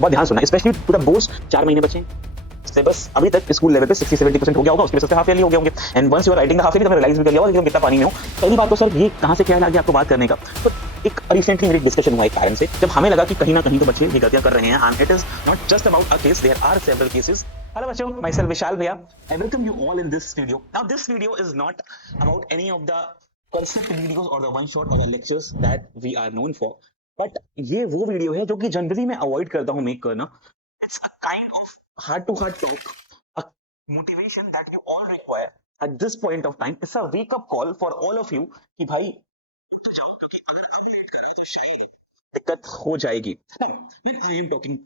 बहुत ध्यान सुनना, स्पेशली टू द बोर्ड्स 4 महीने बचे हैं। सिलेबस अभी तक स्कूल लेवल पे 60-70% हो गया होगा, उसके बेसिस पे हाफ ईयरली हो गए होंगे। And once you are writing the half yearly तो मैं रियलाइज भी कर लिया होगा कि तुम कितना पानी में हो। पहली बात तो सर ये कहां से ख्याल आ गया आपको बात करने का? तो एक रिसेंटली मेरी डिस्कशन हुआ एक पेरेंट्स से, जब हमें लगा कि कहीं ना कहीं तो बच्चे ये गलतियां कर रहे हैं and it is not just about a case, there are several cases. Hello बच्चों, माय सेल्फ विशाल भैया, I welcome you all in this video. Now this video is not about any of the concept videos or the one shot or the lectures that we are known for, but ये वो video है जो कि generally मैं avoid करता हूँ make करना। It's a kind of heart to heart talk, a motivation that you all require at this point of time. It's a wake up call for all of you कि भाई उठ जाओ, क्योंकि अगर अब लेट करा तो शायद दिक्कत हो जाएगी। Now, when I am talking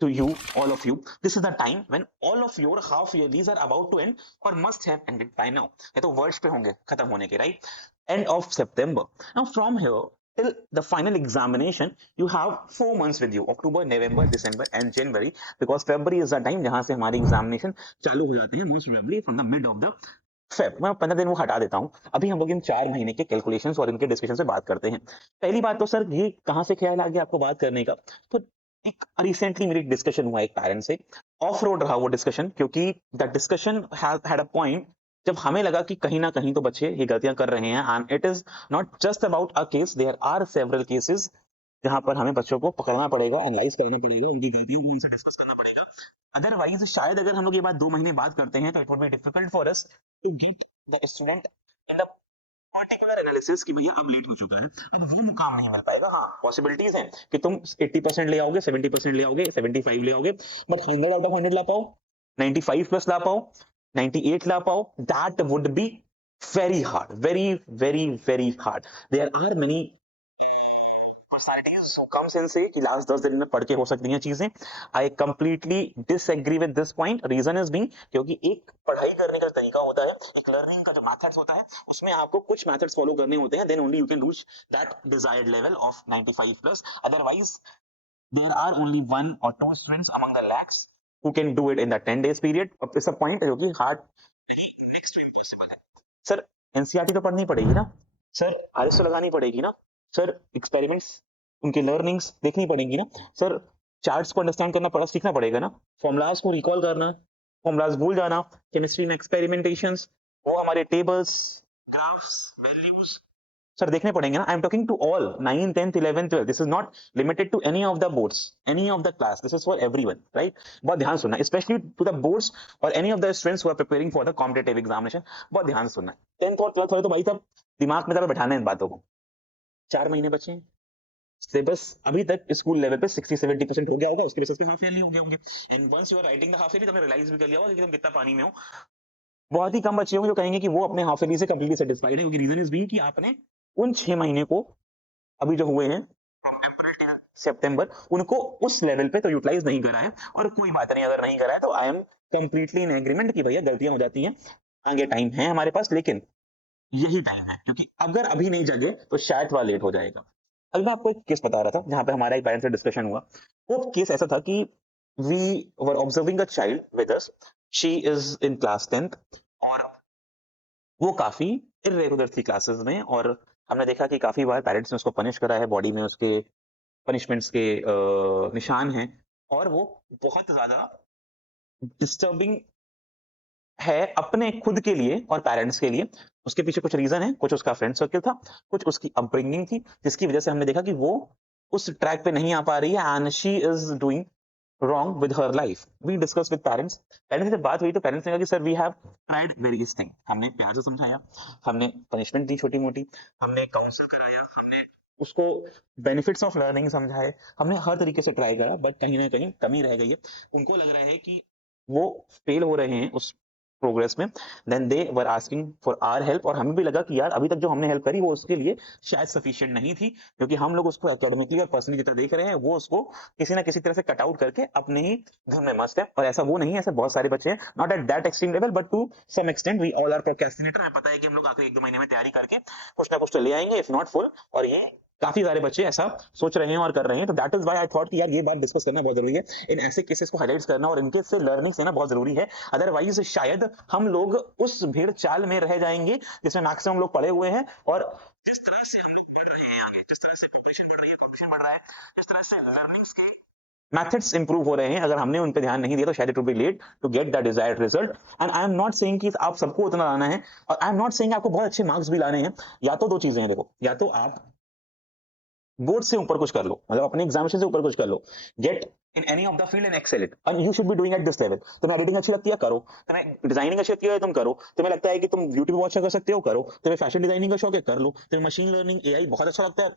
to you, all of you, this is the time when all of your half yearlies are about to end or must have ended by now. ये तो words पे होंगे खत्म होने के, right? End of September. Now from here till the final examination you have 4 months with you, October, November, December and January, because February is the time जहां से हमारी एग्जामिनेशन चालू हो जाते हैं, most probably from the mid of the Feb. मैं 15 दिन वो हटा देता हूँ, अभी हम लोग इन 4 महीने के कैलकुलेशंस और इनके डिस्कशन से बात करते हैं। पहली बात तो सर ये कहाँ से ख्याल आ गया आपको बात करने का? तो एक रिसेंटली मेरी डिस्कशन हुआ एक पेरेंट से, ऑफ रोड रहा वो डिस्कशन, क्योंकि the discussion had a point जब हमें लगा कि कहीं ना कहीं तो बच्चे ये गलतियां कर रहे हैं and it is not just about a case, there are several cases जहां पर हमें बच्चों को पकड़ना पड़ेगा, एनालाइज करना पड़ेगा, उनकी गलतियों को उनसे डिस्कस करना पड़ेगा। अदरवाइज शायद अगर हम लोग ये बात 2 महीने बाद करते हैं तो it would be difficult for us to get the student in the particular analysis कि भैया अब लेट हो चुका है। अब वो मुकाम नहीं मिल पाएगा। हाँ, पॉसिबिलिटीज हैं कि तुम 80% ले आओगे, 70% ले आओगे, 75 ले आओगे, बट 100 आउट ऑफ 100 ला पाओ, 95 प्लस ला पाओ, 98 ला पाओ, that would be very hard, very hard. There are many personalities comes in से कि लास्ट 10 दिन में पढ़ के हो सकती हैं चीजें। I completely disagree with this point. Reason is being क्योंकि एक पढ़ाई करने का तरीका होता है, एक लर्निंग का जो मेथड्स होता है, उसमें आपको कुछ मेथड्स फॉलो करने होते हैं, then only you can reach that desired level of 95 plus. Otherwise there are only 1 or 2 students among the lakhs who can do it in the 10 days period। अब इस पॉइंट है जो कि हार्ड नहीं, नेक्स्ट टू इम्पॉसिबल है। Sir NCERT तो पढ़नी पड़ेगी ना सर, आरएस तो लगानी पड़ेगी ना सर, एक्सपेरिमेंट्स उनके लर्निंग्स देखनी पड़ेंगी ना सर, चार्ट्स को अंडरस्टैंड करना पड़ा सीखना पड़ेगा ना, फॉर्मुलाज को रिकॉल करना, फॉर्मुलाज भूल जाना, केमिस्ट्री में एक्सपेरिमेंटेशंस, वो हमारे टेबल्स, ग्राफ्स, वैल्यूज सर देखने पड़ेंगे ना। I am talking to all 9th 10th 11th 12th, this is not limited to any of the boards, any of the class, this is for everyone, right? बहुत ध्यान सुनना, specially to the boards और any of the students who are preparing for the competitive examination, बहुत ध्यान सुनना। 10th और 12th वाले तो भाई साहब दिमाग में जरा बैठाना है इन बातों को। 4 महीने बचे हैं, सिलेबस अभी तक स्कूल लेवल पे 60-70% हो गया होगा, उसके बेसिस पे हाफ ईयरली हो गए होंगे। And once you are writing the half yearly तुमने रियलाइज भी कर लिया होगा कि तुम कितना पानी में हो। बहुत ही कम बच्चे होंगे जो कहेंगे कि वो अपने हाफ ईयरली से कंप्लीटली सेटिस्फाइड है, क्योंकि रीजन इज भी कि आपने उन 6 महीने को अभी जो हुए हैं सितंबर, उनको उस लेवल पे तो यूटिलाइज नहीं करा है। और कोई बात नहीं, अगर नहीं करा है तो I am completely in agreement कि भैया गलतियां हो जाती हैं, आगे टाइम है हमारे पास, लेकिन यही टाइम है, क्योंकि अगर अभी नहीं जगे तो शायद थोड़ा लेट हो जाएगा। अभी मैं आपको एक केस बता रहा था जहां पे हमारा एक पेरेंट्स से डिस्कशन हुआ। वो केस ऐसा था कि we were observing a child with us, she is in class 10th और वो काफी इर्रेगुलर थी क्लासेस में, और हमने देखा कि काफी बार पेरेंट्स ने उसको पनिश करा है, बॉडी में उसके पनिशमेंट्स के निशान हैं, और वो बहुत ज्यादा डिस्टर्बिंग है अपने खुद के लिए और पेरेंट्स के लिए। उसके पीछे कुछ रीजन है, कुछ उसका फ्रेंड सर्कल था, कुछ उसकी अपब्रिंगिंग थी, जिसकी वजह से हमने देखा कि वो उस ट्रैक पे नहीं आ पा रही है and she is doing wrong with her life. We discussed with parents. Parents से जब बात हुई तो पेरेंट्स ने कहा कि sir we have tried various thing. हमने प्यार से समझाया, हमने पनिशमेंट दी छोटी मोटी, हमने काउंसल कराया, हमने उसको बेनिफिट्स ऑफ लर्निंग समझाए, हमने हर तरीके से ट्राई करा, बट कहीं ना कहीं कमी रह गई है। उनको लग रहा है कि वो फेल हो रहे हैं उस प्रोग्रेस में। Then they were asking for our help, और हमें भी लगा कि यार अभी तक जो हमने हेल्प करी वो उसके लिए शायद सफिशिएंट नहीं थी, क्योंकि हम लोग उसको एकेडमिकली और पर्सनली जितना देख रहे हैं वो उसको किसी ना किसी तरह से कट आउट करके अपने ही घर में मस्त है। और ऐसा वो नहीं है, ऐसे बहुत सारे बच्चे हैं, not at that extreme level but to some extent we all are procrastinator. हमें पता है कि हम लोग आखिरी 1-2 महीने में तैयारी करके कुछ ना कुछ तो ले आएंगे, इफ नॉट फुल, और ये काफी सारे बच्चे ऐसा सोच रहे हैं और कर रहे हैं। तो that is why I thought कि यार ये बात डिस्कस करना बहुत जरूरी है, इन ऐसे केसेस को हाईलाइट करना और इनके से लर्निंग लेना बहुत जरूरी है। अदरवाइज शायद हम लोग उस भेड़ चाल में रह जाएंगे जिसमें मैक्सिमम लोग पड़े हुए हैं, और जिस तरह से हम लोग बढ़ रहे हैं आगे, जिस तरह से प्रिपरेशन बढ़ रही है, कॉम्पिटिशन बढ़ रहा है, जिस तरह से लर्निंग्स के मेथड्स इंप्रूव हो रहे हैं, अगर हमने उन पे ध्यान नहीं दिया तो शायद it will be late to get the desired result. And I am not saying कि आप सबको उतना लाना है, और आई एम नॉट सेइंग आपको बहुत अच्छे मार्क्स भी लाने हैं। या तो दो चीजें हैं, देखो, या तो आप बोर्ड से ऊपर कुछ कर लो, मतलब अपने एग्जामिनेशन से ऊपर कुछ कर लो, get in any of the field and excel it, and you should be doing at this level. तुम्हें एडिटिंग अच्छी लगती है, करो। तुम्हें डिजाइनिंग अच्छी लगती है, तुम करो। तुम्हें लगता है कि तुम यूट्यूब बहुत अच्छा कर सकते हो, करो। तुम्हें फैशन डिजाइनिंग का शौक है, कर लो। तुम्हें मशीन लर्निंग एआई बहुत अच्छा लगता है,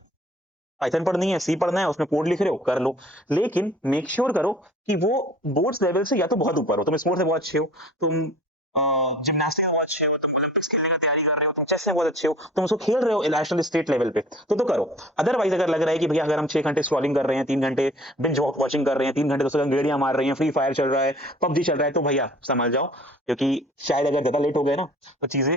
पाइथन पढ़नी है, सी पढ़ना है, उसमें कोड लिख रहे हो, कर लो। लेकिन मेक श्योर करो कि वो बोर्ड्स लेवल से या तो बहुत ऊपर हो। तुम स्पोर्ट्स में बहुत अच्छे हो, तुम जिमनास्टिक में बहुत अच्छे हो, तुम ओलंपिक्स खेलने का तैयारी कर रहे हो, तुम चेस में बहुत अच्छे हो, तुम उसको खेल रहे हो नेशनल स्टेट लेवल पे, तो करो। अदरवाइज अगर लग रहा है कि भैया अगर हम 6 घंटे स्क्रॉलिंग कर रहे हैं, 3 घंटे बिंज वॉचिंग कर रहे हैं, 3 घंटे दोस्तों गेड़ियां मार रहे हैं, फ्री फायर चल रहा है, पबजी चल रहा है, तो भैया समझ जाओ, क्योंकि शायद अगर ज्यादा लेट हो गए ना तो चीजें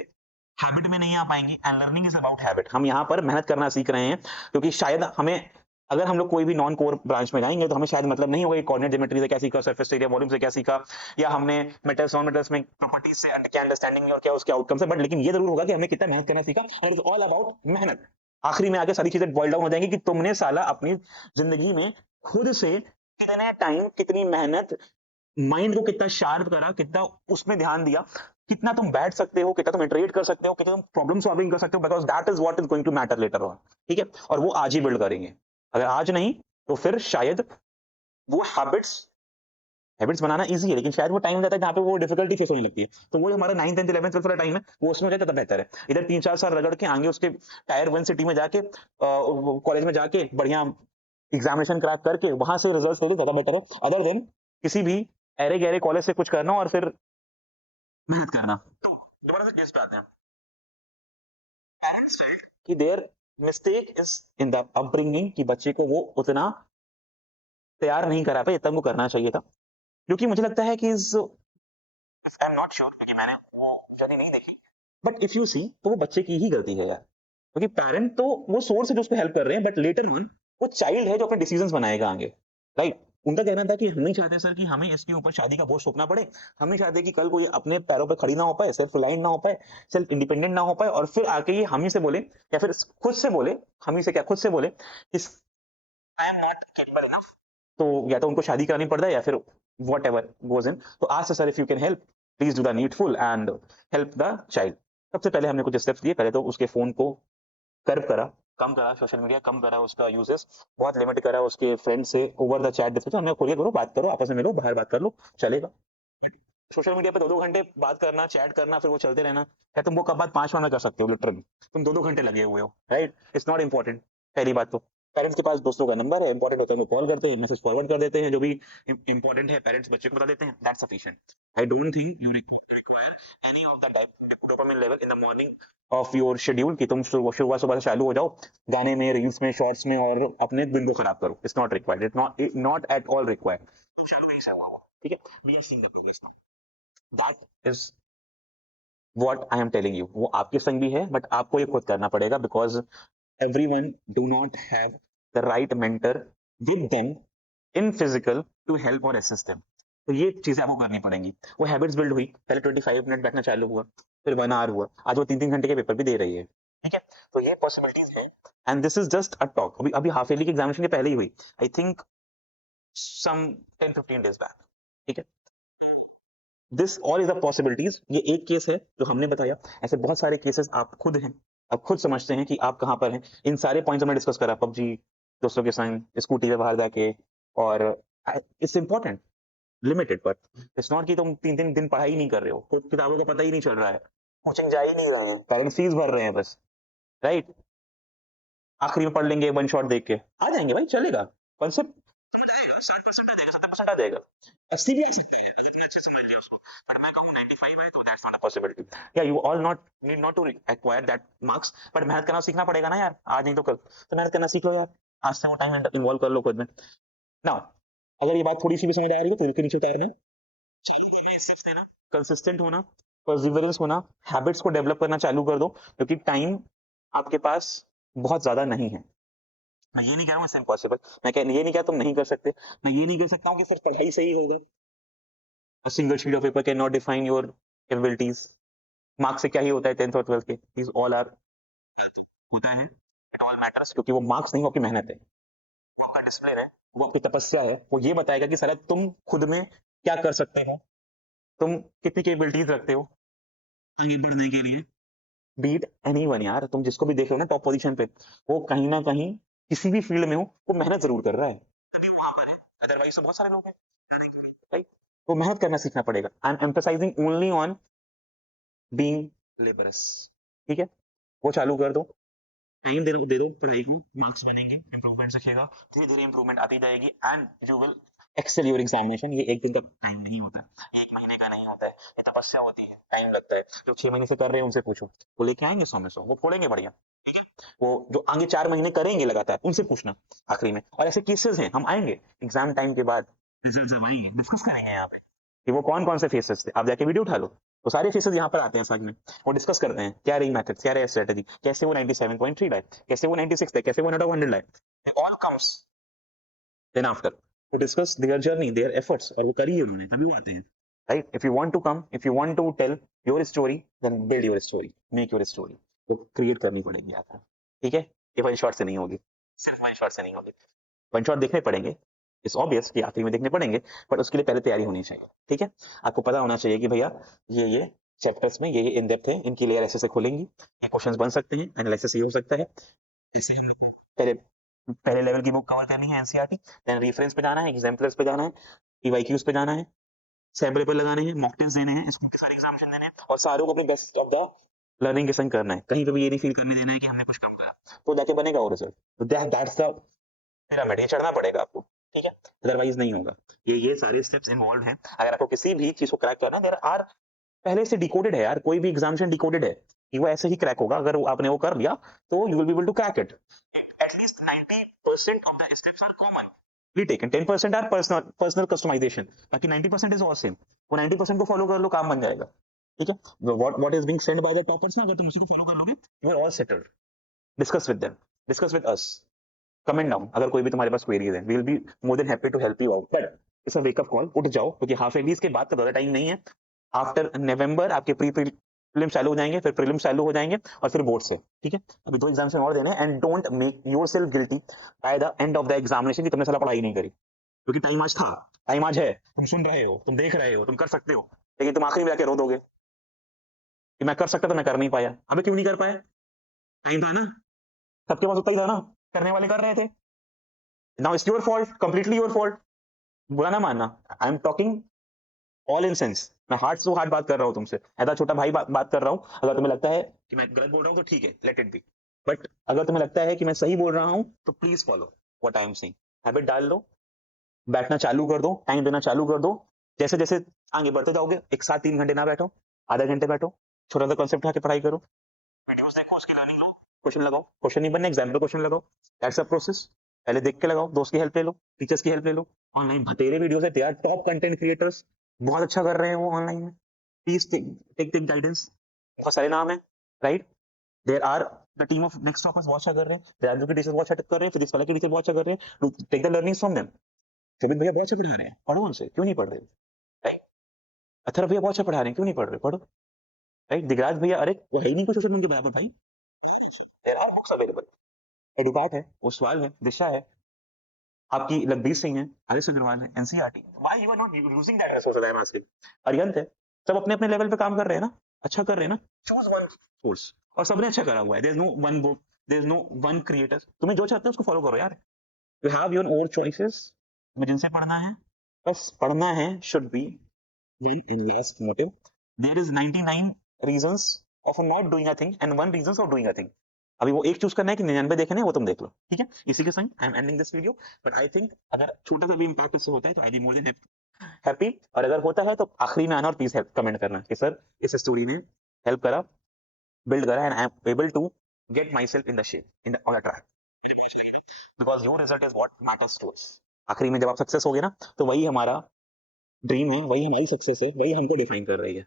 हैबिट में नहीं आ पाएंगी। And learning is about habit. हम यहाँ पर मेहनत करना सीख रहे हैं, क्योंकि शायद हमें, अगर हम लोग कोई भी नॉन कोर ब्रांच में जाएंगे तो हमें शायद मतलब नहीं होगा कि कोऑर्डिनेट ज्योमेट्री से क्या सीखा, सरफेस एरिया वॉल्यूम से क्या सीखा, या हमने मेटल्स नॉन मेटल्स में प्रॉपर्टीज से क्या अंडरस्टैंडिंग और क्या उसके आउटकम्स है। बट लेकिन ये जरूर होगा कि हमने कितना मेहनत करना सीखा, and it is all about मेहनत। आखिरी में आके सारी चीजें बॉइल डाउन हो जाएंगी कि तुमने साला अपनी जिंदगी में खुद से कितने टाइम, कितनी मेहनत, माइंड को कितना शार्प करा, कितना उसमें ध्यान दिया, कितना तुम बैठ सकते हो, कितना तुम इंटरेक्ट कर सकते हो, कितना तुम प्रॉब्लम सॉल्विंग कर सकते हो, because that is what is going to matter later on. ठीक है, और वो आज ही बिल्ड करेंगे। अगर आज नहीं तो फिर शायद वो हैबिट्स, हैबिट्स बनाना इजी है, लेकिन शायद वो टाइम हो जाता है जहाँ पे वो डिफिकल्टी फेस होने लगती है। तो वो जो हमारा 9th 10th 11th 12th वाला टाइम है, वो उसमें हो जाए तो बेहतर है। इधर 3 4 साल रगड़ के आगे उसके टायर 1 सिटी में जाके, कॉलेज में जाके बढ़िया एग्जामिनेशन क्रैक करके वहां से रिजल्ट ले लो, ज्यादा बेटर है, अदर देन किसी भी अरे गहरे कॉलेज से कुछ करना और फिर मेहनत करना। तो दोबारा से केस पे आते हैं। पेरेंट्स कि their mistake is in the upbringing, कि बच्चे को वो उतना तैयार नहीं करा पाए जितना उनको करना चाहिए था। क्योंकि मुझे लगता है कि is, I am not sure, क्योंकि मैंने वो जर्नी नहीं देखी, बट इफ यू सी तो वो बच्चे की ही गलती है यार। क्योंकि पेरेंट तो वो सोर्स है जो उसको हेल्प कर रहे हैं, बट लेटर ऑन वो चाइल्ड है जो अपने डिसीजंस बनाएगा आगे, राइट। उनका कहना था कि हम नहीं चाहते सर कि हमें इसके ऊपर शादी का बोझ थोपना पड़े, हम नहीं चाहते कि कल को ये अपने पैरों पर खड़ी ना हो पाए, सेल्फ रिलायंट ना हो पाए, सेल्फ इंडिपेंडेंट ना हो पाए, और फिर आके ये हम ही से बोले, या फिर खुद से बोले, हम ही से क्या खुद से बोले, इस आई एम नॉट केपेबल इनफ। तो या तो उनको शादी करानी पड़ता है, या फिर वॉट एवर गोज इन, तो आज से sir if you can help please do the needful and help the child. सबसे पहले हमने कुछ स्टेप्स लिए, पहले तो उसके फोन को कर्व करा, कम करा, सोशल मीडिया कम करा, उसका यूजेस बहुत लिमिट करा, उसके फ्रेंड से ओवर द चैट डिस्कशन हमने खोलिए, करो, बात करो, आपस में मिलो, बाहर बात कर लो, चलेगा। सोशल मीडिया पे 2 2 घंटे बात करना, चैट करना, फिर वो चलते रहना, क्या तुम वो कब बात 5 मिनट में कर सकते हो? लिटरली तुम 2 2 घंटे लगे हुए हो, राइट। It's not important. पहली बात तो पेरेंट्स के पास दोस्तों का नंबर है, इंपॉर्टेंट होता है वो कॉल करते हैं, मैसेज फॉरवर्ड कर देते हैं, जो भी इंपॉर्टेंट है पेरेंट्स बच्चे को बता देते हैं, that's sufficient. I don't think you require any of that dopamine level in the morning of your schedule, कि तुम सुबह सुबह से चालू हो जाओ गाने में, रील्स में, शॉर्ट्स में, और अपने दिन को खराब करो। It's not required, it's not at all required. चालू कहीं से हुआ, ठीक है। We are seeing the progress now, that is what I am telling you. वो आपके संग भी है, बट आपको ये खुद करना पड़ेगा, because everyone do not have the right mentor with them in physical to help or assist them। तो ये चीजें आपको करनी पड़ेंगी। वो हैबिट्स बिल्ड हुई, पहले 25 मिनट बैठना चालू हुआ, फिर 1 आवर हुआ, आज वो 3 3 घंटे के पेपर भी दे रही है, ठीक है। तो ये पॉसिबिलिटीज है, and this is just a talk. अभी अभी हाफ ईयरली की एग्जामिनेशन के पहले ही हुई, I think some 10 15 days back, ठीक है। This all is the possibilities. ये एक केस है जो हमने बताया, ऐसे बहुत सारे केसेस आप खुद हैं, आप खुद समझते हैं कि आप कहाँ पर हैं। इन सारे पॉइंट्स हमने डिस्कस करा, पबजी, दोस्तों के संग, स्कूटी पे बाहर जाके, और इट्स इंपॉर्टेंट लिमिटेड, पर इट्स नॉट कि तुम 3 3 दिन पढ़ाई नहीं कर रहे हो, खुद किताबों का पता ही नहीं चल रहा है, कोचिंग जा ही नहीं रहे हैं, पेरेंट्स फीस भर रहे हैं बस, राइट। आखिरी में पढ़ लेंगे वन शॉट देख के, आ जाएंगे भाई, चलेगा, कॉन्सेप्ट समझ आएगा, 60% आ जाएगा, 70% आ जाएगा, 80 भी आ सकता है अगर तुमने अच्छे से समझ लिया उसको। बट मैं कहूँ 95 है तो दैट्स नॉट अ पॉसिबिलिटी। या you all not need not to acquire that marks, but मेहनत करना सीखना पड़ेगा ना यार, आज नहीं तो कल, तो मेहनत करना सीख लो यार, आज से वो टाइम इन्वॉल्व कर लो खुद में। नाउ अगर ये बात थोड़ी सी भी समझ आ रही है तो इसके नीचे उतारना है, सिर्फ देना, कंसिस्टेंट होना, परसिवरेंस होना, हैबिट्स को डेवलप करना चालू कर दो, क्योंकि टाइम आपके पास बहुत ज्यादा नहीं है। मैं ये नहीं कह रहा हूँ इट्स इम्पॉसिबल, ये नहीं कह तुम नहीं कर सकते, मैं ये नहीं कह सकता हूँ कि सिर्फ पढ़ाई से ही होगा। A single sheet of paper cannot define your capabilities। Marks से क्या ही होता है 10th और 12th के, these all are होता है, it all matters, क्योंकि वो मार्क्स नहीं, वो आपकी मेहनत है, वो आपका डिसिप्लिन है, वो आपकी तपस्या है, वो ये बताएगा कि साला तुम खुद में क्या कर सकते हो, तुम कितनी कैपेबिलिटीज रखते हो आगे बढ़ने के लिए। बीट एनीवन यार, तुम जिसको भी देख लो ना टॉप पोजीशन पे, वो कहीं ना कहीं किसी भी फील्ड में हो, वो मेहनत जरूर कर रहा है, तभी वहां पर है। अदरवाइज तो बहुत सारे लोग हैं, राइट? तो मेहनत करना सीखना पड़ेगा। I am emphasising only on being labours, ठीक है? वो चालू कर दो, टाइम दे दो पढ़ाई को, मार्क्स बनेंगे, इंप्रूवमेंट दिखेगा, धीरे धीरे इंप्रूवमेंट आती जाएगी and you will excel your examination. ये एक दिन का टाइम नहीं होता है, ये एक महीने का नहीं होता है, ये तपस्या होती है, टाइम लगता है। जो 6 महीने से कर रहे हैं उनसे पूछो, वो लेके आएंगे 100 में 100, वो फोड़ेंगे बढ़िया। वो जो आगे 4 महीने करेंगे लगातार, उनसे पूछना आखिरी में। और ऐसे केसेस हैं, हम आएंगे एग्जाम टाइम के बाद, रिजल्ट जब आएंगे डिस्कस करेंगे यहाँ पे कि वो कौन कौन से फेसेस थे। आप जाके वीडियो उठा लो, तो सारे फेसेस यहाँ पर आते हैं साथ में, वो डिस्कस करते हैं क्या रही मेथड, क्या रही स्ट्रेटेजी, कैसे वो 97.3 लाए, कैसे वो 96 थे, कैसे वो 100 लाए। All comes then after to discuss their journey, their efforts, और वो करी है उन्होंने, तभी वो आते हैं, right? If you want to come, if you want to tell your story, then build your story, make your story. तो क्रिएट करनी पड़ेगी आपको, ठीक है? ये वन शॉट से नहीं होगी, सिर्फ वन शॉट से नहीं होगी। वन शॉट देखने पड़ेंगे, इट्स ऑब्वियस कि आखिरी में देखने पड़ेंगे, बट उसके लिए पहले तैयारी होनी चाहिए, ठीक है? आपको पता होना चाहिए कि भैया ये चैप्टर्स में ये इन डेप्थ है, इनकी लेयर ऐसे से खुलेंगी, ये क्वेश्चंस बन सकते हैं, एनालिसिस ये हो सकता है। जैसे हम लोग को पहले पहले लेवल की बुक कवर करनी है एनसीईआरटी, देन रेफरेंस पे जाना है, एग्जाम्पलर्स पे जाना है, पीवाईक्यूज पे जाना है, सैम पेपर लगाने हैं, मॉक टेस्ट देने हैं, इसको सारे एग्जामिनेशन देने हैं, और सारों को अपने बेस्ट ऑफ द लर्निंग के संग करना है। कहीं पे भी ये नहीं फील करने देना है कि हमने कुछ कम करा, तो जाके बनेगा वो रिजल्ट। तो दैट्स द पिरामिड, ये चढ़ना पड़ेगा आपको, ठीक है? अदरवाइज नहीं होगा। ये सारे स्टेप्स इन्वॉल्व हैं। अगर आपको किसी भी चीज को क्रैक करना है, देयर आर, पहले से डिकोडेड है यार, कोई भी एग्जामिनेशन डिकोडेड है कि वो ऐसे ही क्रैक होगा। अगर आपने वो कर लिया तो you will be able to crack it. At least 90% of the steps are common taken, 10% are personal customization, बाकी 90% इज ऑल सेम। वो 90% को फॉलो कर लो, काम बन जाएगा, ठीक है? What is being send by the toppers ना, अगर तुम उसी को फॉलो कर लोगे, you are all settled. Discuss with them, discuss with us, comment down अगर कोई भी तुम्हारे पास क्वेरीज है, we will be more than happy to help you out. But it's a wake up call, उठ जाओ, क्योंकि हाफ एलिस के बाद का ज्यादा टाइम नहीं है। आफ्टर नवंबर आपके प्री प्रीलिम चालू हो जाएंगे, फिर प्रीलिम चालू हो जाएंगे, और फिर बोर्ड से, ठीक है? अभी 2 एग्जाम्स और देने हैं, and don't make yourself guilty by the end of the examination कि तुमने साला पढ़ाई नहीं करी, क्योंकि टाइम आज था, टाइम आज है, तुम सुन रहे हो, तुम देख रहे हो, तुम कर सकते हो, लेकिन तुम आखिरी में जाके रो दोगे कि मैं कर सकता था, मैं कर नहीं पाया। अबे क्यों नहीं कर पाया? टाइम था ना, सबके पास उतना ही था ना, करने वाले कर रहे थे। Now it's your fault, completely your fault. बुरा ना मानना, आई am talking all in sense, मैं हार्ट टू हार्ट बात कर रहा हूँ तुमसे, ऐसा छोटा भाई बात कर रहा हूँ। अगर तुम्हें लगता है कि मैं गलत बोल रहा हूँ तो ठीक है, लेट इट बी। बट अगर तुम्हें लगता है कि मैं सही बोल रहा हूँ, तो please follow what I am saying. Habit डाल लो, बैठना चालू कर दो, टाइम देना चालू कर दो। जैसे जैसे आगे बढ़ते जाओगे, एक साथ 3 घंटे ना बैठो, आधा घंटे बैठो, छोटा सा कॉन्सेप्ट उठा के पढ़ाई करो, वीडियोस देखो, उसकी लर्निंग लो, क्वेश्चन लगाओ, क्वेश्चन नहीं बनने एग्जाम पे क्वेश्चन लगाओ, दैट्स अ प्रोसेस। पहले देख के लगाओ, दोस्त की हेल्प ले लो, टीचर्स की हेल्प ले लो। ऑनलाइन बतेरे वीडियोस है, they are top content creators, बहुत अच्छा कर रहे हैं वो ऑनलाइन में। प्लीज टेक टेक गाइडेंस, बहुत सारे नाम है, right? There are the team of next toppers बहुत अच्छा कर रहे हैं, दयालु के टीचर बहुत अच्छा कर रहे हैं, फिजिक्स वाले के टीचर बहुत अच्छा कर रहे हैं, take the learning from them. Sumit भैया बहुत अच्छा पढ़ा रहे हैं, पढ़ो उनसे, क्यों नहीं पढ़ रहे? राइट? अथर्व भैया बहुत अच्छा पढ़ा रहे हैं, क्यों नहीं पढ़ रहे? पढ़ो, राइट? दिगराज भैया, अरे वो है ही नहीं कुछ सोशल मीडिया के बराबर भाई, देयर आर बुक्स अवेलेबल। एडुबाट है, ओसवाल है, दिशा है, आपकी लखबीर सिंह है, आदित्य अग्रवाल है, NCERT. Why you are not using that resource? I am asking. Arihant है, सब अपने अपने लेवल पे काम कर रहे हैं ना, अच्छा कर रहे हैं ना। चूज वन सोर्स, और सबने अच्छा करा हुआ है, there is no one book, there is no one creator. तुम्हें जो चाहते हो उसको फॉलो करो यार, you have your own choices. तुम्हें जिनसे पढ़ना है, बस पढ़ना है, should be one and last motive. There is 99 reasons of not doing a thing and one reason of doing a thing. अभी वो एक चूज करना है कि 99 देखने हैं, वो तुम देख लो, ठीक है? इसी के संग I am ending this video. But I think अगर छोटा सा भी इम्पैक्ट इससे होता है तो आई बी मोर देन हैप्पी। और अगर होता है तो आखिरी में आना और प्लीज कमेंट करना कि सर इस स्टोरी ने हेल्प करा, बिल्ड करा, and I am able to get myself in the shape, in the on the track, because your result is what matters to us. आखिरी में जब आप सक्सेस हो गए ना, तो वही हमारा ड्रीम है, वही हमारी सक्सेस है, वही हमको डिफाइन कर रही है।